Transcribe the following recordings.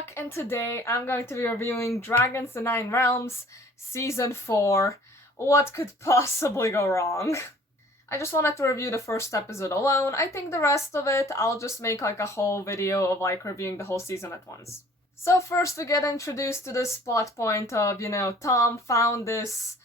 back, and today I'm going to be reviewing Dragons: The Nine Realms, Season 4. What could possibly go wrong? I just wanted to review the first episode alone. I think the rest of it, I'll just make like a whole video of like reviewing the whole season at once. So first we get introduced to this plot point of, Tom found this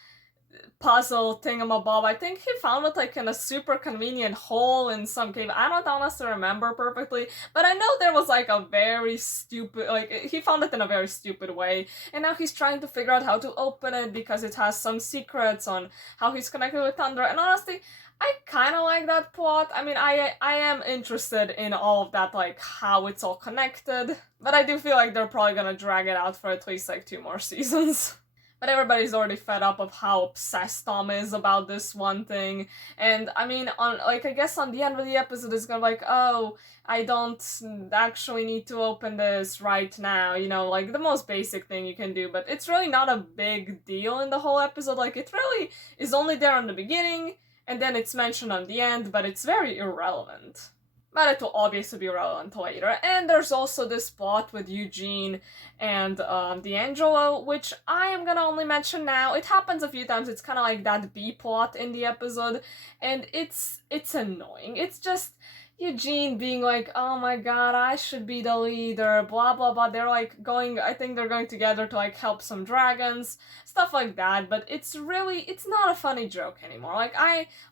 puzzle thingamabob. I think he found it like in a super convenient hole in some cave. I don't honestly remember perfectly, but I know there was like a very stupid, like he found it in a very stupid way, and now he's trying to figure out how to open it because it has some secrets on how he's connected with Thunder. And honestly, I kind of like that plot. I mean, I am interested in all of that, like how it's all connected, but I do feel like they're probably gonna drag it out for at least like 2 more seasons. But everybody's already fed up of how obsessed Tom is about this one thing. And I mean, I guess on the end of the episode it's gonna be like, oh, I don't actually need to open this right now, like the most basic thing you can do. But it's really not a big deal in the whole episode. Like, it really is only there in the beginning, and then it's mentioned on the end, but it's very irrelevant. But it will obviously be relevant later. And there's also this plot with Eugene and D'Angelo, which I am gonna only mention now. It happens a few times. It's kind of like that B plot in the episode, and it's annoying. It's just Eugene being like, oh my god, I should be the leader, blah blah blah. They're like I think they're going together to like help some dragons, stuff like that, but it's not a funny joke anymore. Like,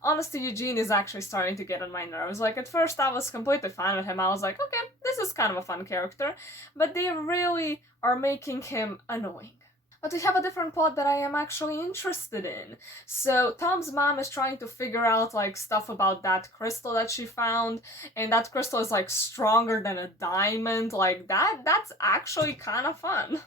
honestly, Eugene is actually starting to get on my nerves. Like, at first I was completely fine with him. I was like, okay, this is kind of a fun character, but they really are making him annoying. But we have a different plot that I am actually interested in. So Tom's mom is trying to figure out like stuff about that crystal that she found, and that crystal is like stronger than a diamond. Like, that's actually kind of fun.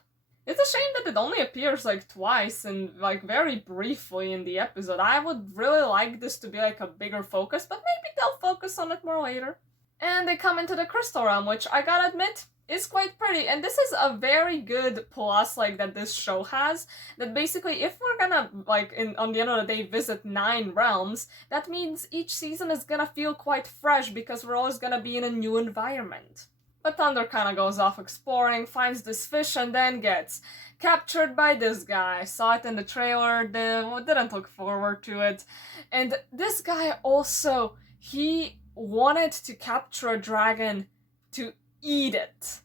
It's a shame that it only appears like twice and like very briefly in the episode. I would really like this to be like a bigger focus, but maybe they'll focus on it more later. And they come into the crystal realm, which I gotta admit, is quite pretty, and this is a very good plus like that this show has, that basically if we're gonna like on the end of the day visit 9 realms, that means each season is gonna feel quite fresh because we're always gonna be in a new environment. But Thunder kind of goes off exploring, finds this fish, and then gets captured by this guy. Saw it in the trailer, didn't look forward to it. And this guy also, he wanted to capture a dragon to eat it.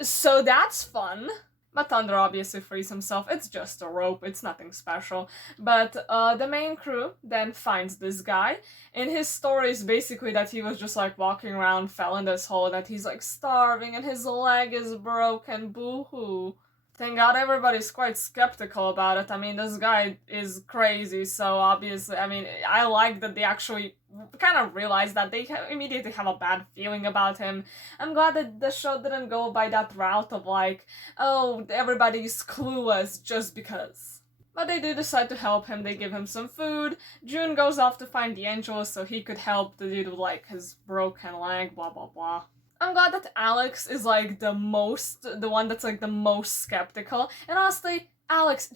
So that's fun. But Thunder obviously frees himself. It's just a rope, it's nothing special. But the main crew then finds this guy, and his story is basically that he was just like walking around, fell in this hole, that he's like starving and his leg is broken, boo-hoo. Thank God everybody's quite skeptical about it. I mean, this guy is crazy, so obviously, I mean, I like that they actually kind of realize that they immediately have a bad feeling about him. I'm glad that the show didn't go by that route of like, oh, everybody's clueless just because. But they do decide to help him. They give him some food. June goes off to find D'Angelo so he could help the dude with like his broken leg, blah blah blah. I'm glad that Alex is like the one that's like the most skeptical. And honestly, Alex,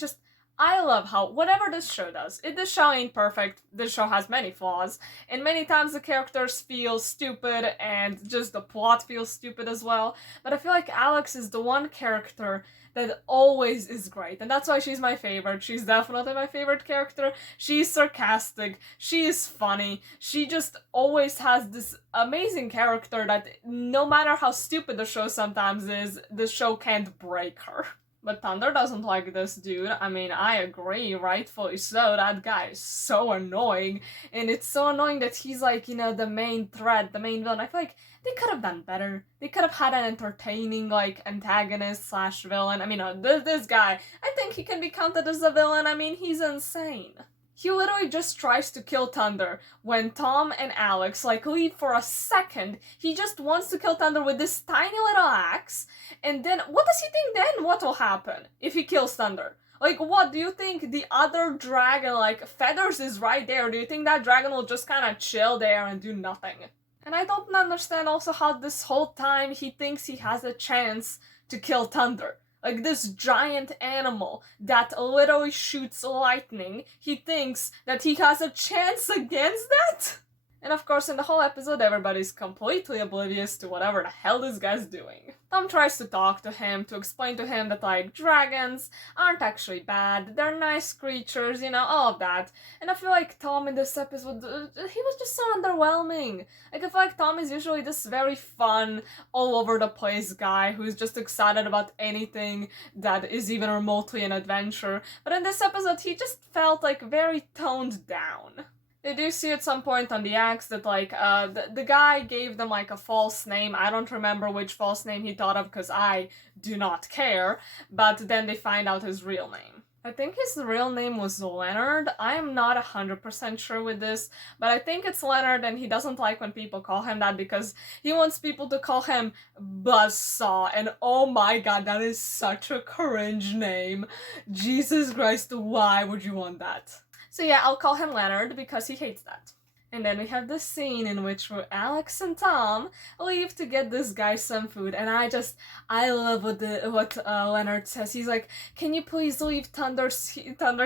I love how whatever this show does, this show ain't perfect, this show has many flaws, and many times the characters feel stupid and just the plot feels stupid as well, but I feel like Alex is the one character that always is great, and that's why she's my favorite. She's definitely my favorite character. She's sarcastic, she is funny, she just always has this amazing character that no matter how stupid the show sometimes is, the show can't break her. But Thunder doesn't like this dude. I mean, I agree, rightfully so. That guy is so annoying. And it's so annoying that he's like, the main threat, the main villain. I feel like they could have done better. They could have had an entertaining, like, antagonist / villain. I mean, this guy, I think he can be counted as a villain. I mean, he's insane. He literally just tries to kill Thunder when Tom and Alex, like, leave for a second. He just wants to kill Thunder with this tiny little axe, and then, what does he think then what will happen if he kills Thunder? Like, what, do you think the other dragon, like, Feathers is right there? Do you think that dragon will just kind of chill there and do nothing? And I don't understand also how this whole time he thinks he has a chance to kill Thunder. Like, this giant animal that literally shoots lightning, he thinks that he has a chance against that? And of course, in the whole episode, everybody's completely oblivious to whatever the hell this guy's doing. Tom tries to talk to him, to explain to him that, like, dragons aren't actually bad, they're nice creatures, you know, all of that. And I feel like Tom in this episode, he was just so underwhelming. Like, I feel like Tom is usually this very fun, all over the place guy who's just excited about anything that is even remotely an adventure. But in this episode, he just felt, like, very toned down. They do see at some point on the axe that, like, the guy gave them, like, a false name. I don't remember which false name he thought of because I do not care, but then they find out his real name. I think his real name was Leonard. I am not 100% sure with this, but I think it's Leonard, and he doesn't like when people call him that because he wants people to call him Buzzsaw, and oh my god, that is such a cringe name. Jesus Christ, why would you want that? So yeah, I'll call him Leonard because he hates that. And then we have this scene in which Alex and Tom leave to get this guy some food, and I love what Leonard says. He's like, "Can you please leave Thunder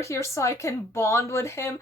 here so I can bond with him?"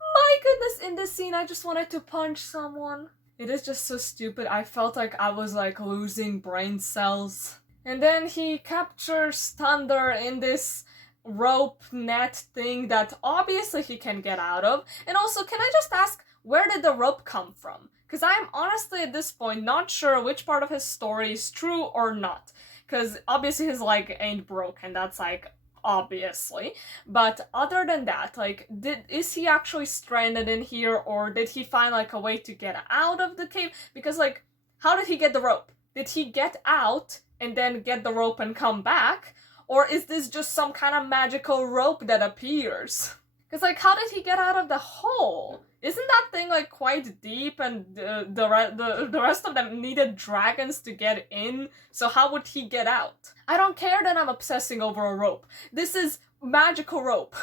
My goodness, in this scene I just wanted to punch someone. It is just so stupid. I felt like I was like losing brain cells. And then he captures Thunder in this rope net thing that obviously he can get out of. And also, can I just ask, where did the rope come from? Because I am honestly at this point not sure which part of his story is true or not. Because obviously his leg ain't broken, that's like, obviously. But other than that, like, is he actually stranded in here, or did he find like a way to get out of the cave? Because like, how did he get the rope? Did he get out and then get the rope and come back? Or is this just some kind of magical rope that appears? Because, like, how did he get out of the hole? Isn't that thing, like, quite deep, and the rest of them needed dragons to get in? So how would he get out? I don't care that I'm obsessing over a rope. This is magical rope.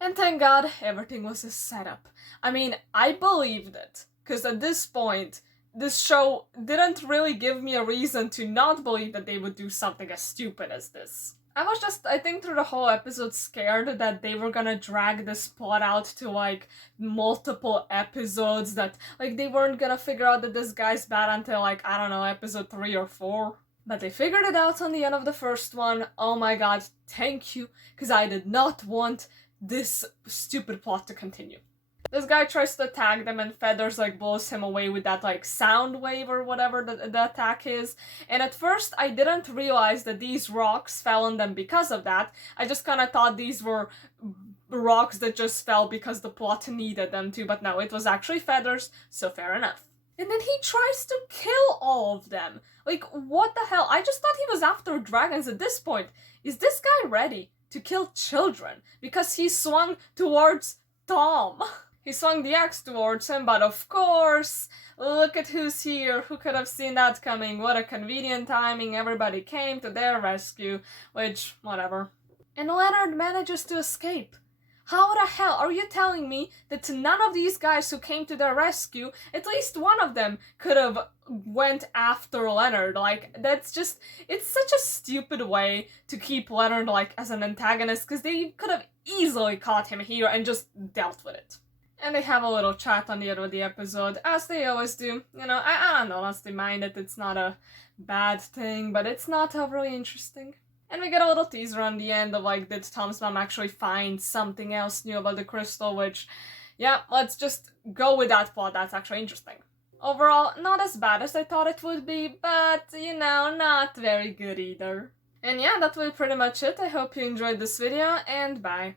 And thank God, everything was a setup. I mean, I believed it. Because at this point, this show didn't really give me a reason to not believe that they would do something as stupid as this. I was just, I think through the whole episode, scared that they were gonna drag this plot out to, like, multiple episodes, that, like, they weren't gonna figure out that this guy's bad until, like, I don't know, episode 3 or 4. But they figured it out on the end of the first one. Oh my god, thank you, because I did not want this stupid plot to continue. This guy tries to attack them, and Feathers, like, blows him away with that, like, sound wave or whatever the attack is. And at first, I didn't realize that these rocks fell on them because of that. I just kind of thought these were rocks that just fell because the plot needed them to. But no, it was actually Feathers, so fair enough. And then he tries to kill all of them. Like, what the hell? I just thought he was after dragons at this point. Is this guy ready to kill children? Because he swung towards Tom. He swung the axe towards him, but of course, look at who's here. Who could have seen that coming? What a convenient timing. Everybody came to their rescue, which, whatever. And Leonard manages to escape. How the hell are you telling me that none of these guys who came to their rescue, at least one of them, could have went after Leonard? Like, that's just, it's such a stupid way to keep Leonard, like, as an antagonist, because they could have easily caught him here and just dealt with it. And they have a little chat on the end of the episode, as they always do. You know, I don't honestly mind it. It's not a bad thing, but it's not overly interesting. And we get a little teaser on the end of, like, did Tom's mom actually find something else new about the crystal, which, yeah, let's just go with that plot. That's actually interesting. Overall, not as bad as I thought it would be, but, you know, not very good either. And yeah, that will be pretty much it. I hope you enjoyed this video, and bye.